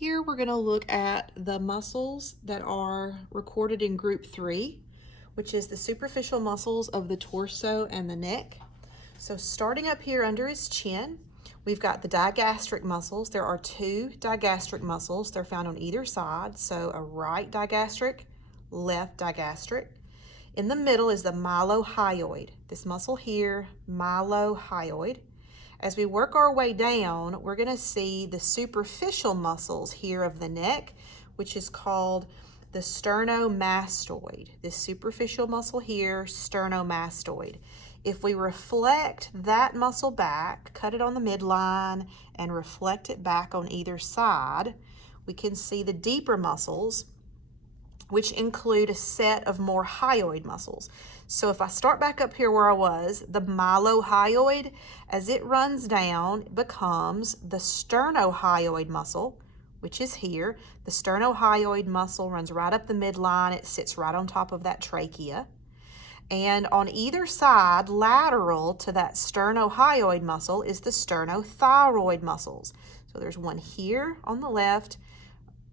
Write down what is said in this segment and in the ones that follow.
Here we're going to look at the muscles that are recorded in group 3, which is the superficial muscles of the torso and the neck. So starting up here under his chin, we've got the digastric muscles. There are 2 digastric muscles. They're found on either side. So a right digastric, left digastric. In the middle is the mylohyoid. This muscle here, mylohyoid. As we work our way down, we're going to see the superficial muscles here of the neck, which is called the sternomastoid. This superficial muscle here, sternomastoid. If we reflect that muscle back, cut it on the midline, and reflect it back on either side, we can see the deeper muscles, which include a set of more hyoid muscles. So if I start back up here where I was, the mylohyoid, as it runs down, becomes the sternohyoid muscle, which is here. The sternohyoid muscle runs right up the midline. It sits right on top of that trachea. And on either side, lateral to that sternohyoid muscle, is the sternothyroid muscles. So there's one here on the left,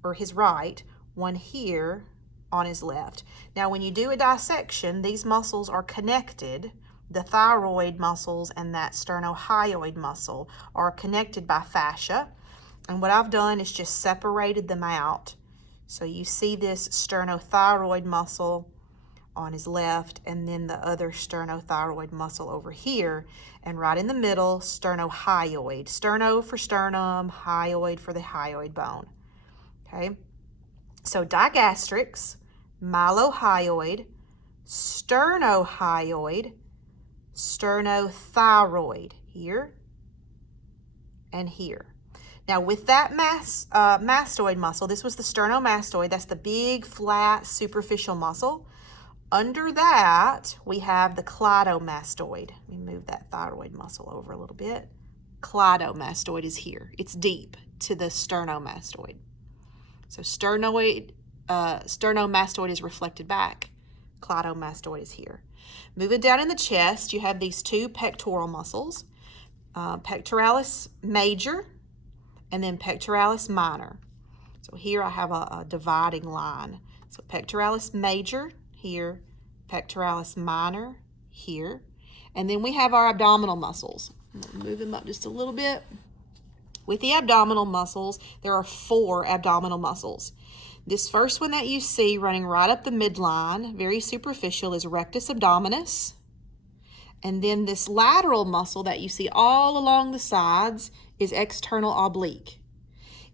or his right, one here on his left. Now when you do a dissection, these muscles are connected. The thyroid muscles and that sternohyoid muscle are connected by fascia. And what I've done is just separated them out. So you see this sternothyroid muscle on his left, and then the other sternothyroid muscle over here, and right in the middle, sternohyoid. Sterno for sternum, hyoid for the hyoid bone. Okay? So digastrics, mylohyoid, sternohyoid, sternothyroid, here and here. Now with that mastoid muscle, this was the sternomastoid, that's the big, flat, superficial muscle. Under that, we have the cleidomastoid. Let me move that thyroid muscle over a little bit. Cleidomastoid is here. It's deep to the sternomastoid. So sternomastoid is reflected back. Cleidomastoid is here. Moving down in the chest, you have these 2 pectoral muscles, pectoralis major and then pectoralis minor. So here I have a dividing line. So pectoralis major here, pectoralis minor here. And then we have our abdominal muscles. I'm going to move them up just a little bit. With the abdominal muscles, there are 4 abdominal muscles. This first one that you see running right up the midline, very superficial, is rectus abdominis. And then this lateral muscle that you see all along the sides is external oblique.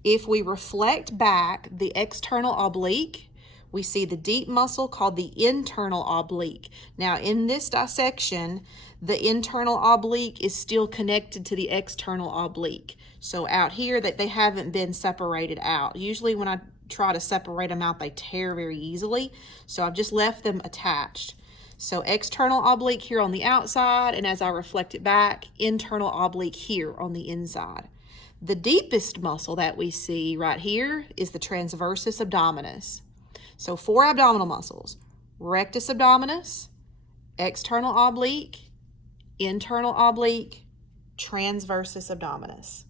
If we reflect back the external oblique, we see the deep muscle called the internal oblique. Now in this dissection, the internal oblique is still connected to the external oblique. So out here, that they haven't been separated out. Usually when I try to separate them out, they tear very easily. So I've just left them attached. So external oblique here on the outside, and as I reflect it back, internal oblique here on the inside. The deepest muscle that we see right here is the transversus abdominis. So 4 abdominal muscles: rectus abdominis, external oblique, internal oblique, transversus abdominis.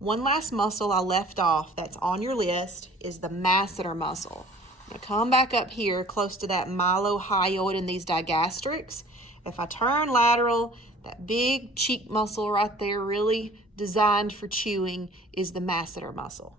One last muscle I left off that's on your list is the masseter muscle. I'm going to come back up here close to that mylohyoid and these digastrics. If I turn lateral, that big cheek muscle right there, really designed for chewing, is the masseter muscle.